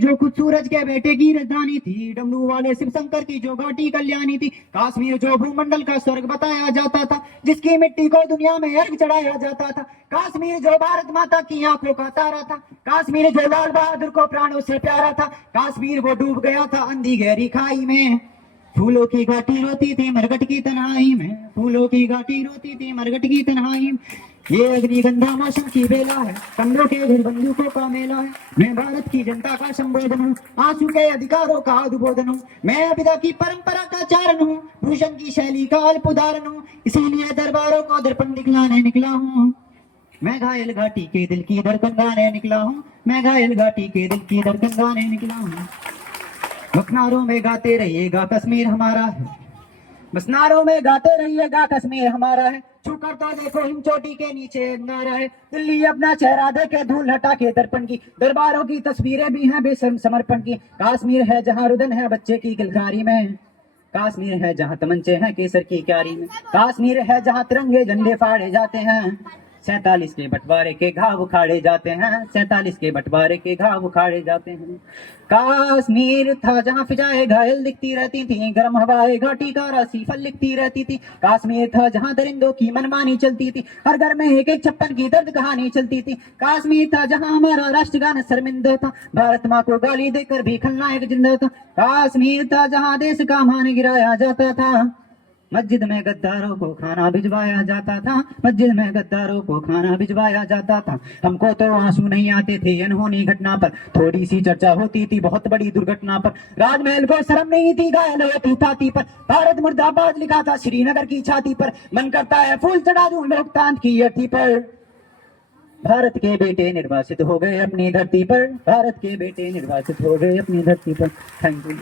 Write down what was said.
जो खुद सूरज के बेटे की राजधानी थी, डमरू वाले शिव शंकर की जो घाटी कल्याणी थी, कश्मीर जो भूमंडल का स्वर्ग बताया जाता था, जिसकी मिट्टी को दुनिया में अर्घ चढ़ाया जाता था, कश्मीर जो भारत माता की आंखों का तारा था, कश्मीर जो लाल बहादुर को प्राणों से प्यारा था, कश्मीर वो डूब गया था अंधी गहरी खाई में, फूलों की घाटी रोती थी मरघट की तन्हाई में, फूलों की घाटी रोती थी मरघट की तन्हाई में। ये अग्निगंधा मौसम की बेला है, कमरों के घर बंदूकों का मेला है, मैं भारत की जनता का संबोधन हूँ, आंसू के अधिकारों का उद्बोधन हूँ, मैं अभिदा की परंपरा का चारण हूँ, भूषण की शैली का अल्प उदाहरण हूँ, इसीलिए दरबारों को दर्पण दिखलाने निकला हूँ। मैं घायल घाटी के दिल की धड़कन गाने निकला हूँ, मैं घायल घाटी के दिल की धड़कन गाने निकला हूँ। बखनारों में गाते रहिएगा कश्मीर हमारा है, बस नारों में गाते रहिएगा कश्मीर हमारा है, छूकर तो देखो हिम चोटी के नीचे अंगारा है, दिल्ली अपना चेहरा देखे धूल हटा के दर्पण की, दरबारों की तस्वीरें भी हैं बेशर्म समर्पण की, कश्मीर है जहां रुदन है बच्चे की किलकारी में, कश्मीर है जहां तमंचे हैं केसर की क्यारी में, कश्मीर है जहां तिरंगे झंडे फाड़े जाते हैं, 47 के बंटवारे के घाव उखाड़े जाते हैं, 47 के बंटवारे के घाव उखाड़े जाते हैं। कश्मीर था जहां फिजाएं घायल दिखती रहती थी, गर्म हवाएं घाटी का राशि फल लिखती रहती थी, कश्मीर था जहां दरिंदों की मनमानी चलती थी, हर घर में एक एक छप्पन की दर्द कहानी चलती थी, कश्मीर था जहां हमारा राष्ट्रगान शर्मिंदा था, भारत माँ को गाली देकर भी खलनायक जिंदा था, कश्मीर था जहां देश का मान गिराया जाता था, मस्जिद में गद्दारों को खाना भिजवाया जाता था, मस्जिद में गद्दारों को खाना भिजवाया जाता था, हमको तो आंसू नहीं आते थे अनहोनी घटना पर, थोड़ी सी चर्चा होती थी बहुत बड़ी दुर्घटना पर, राजमहल को शर्म नहीं थी घायल होती छाती पर, भारत मुर्दाबाद लिखा था श्रीनगर की छाती पर, मन करता है फूल चढ़ा दूं लोकतंत्र की अर्थी पर, भारत के बेटे निर्वासित हो गए अपनी धरती पर, भारत के बेटे निर्वासित हो गए अपनी धरती पर। Thank you.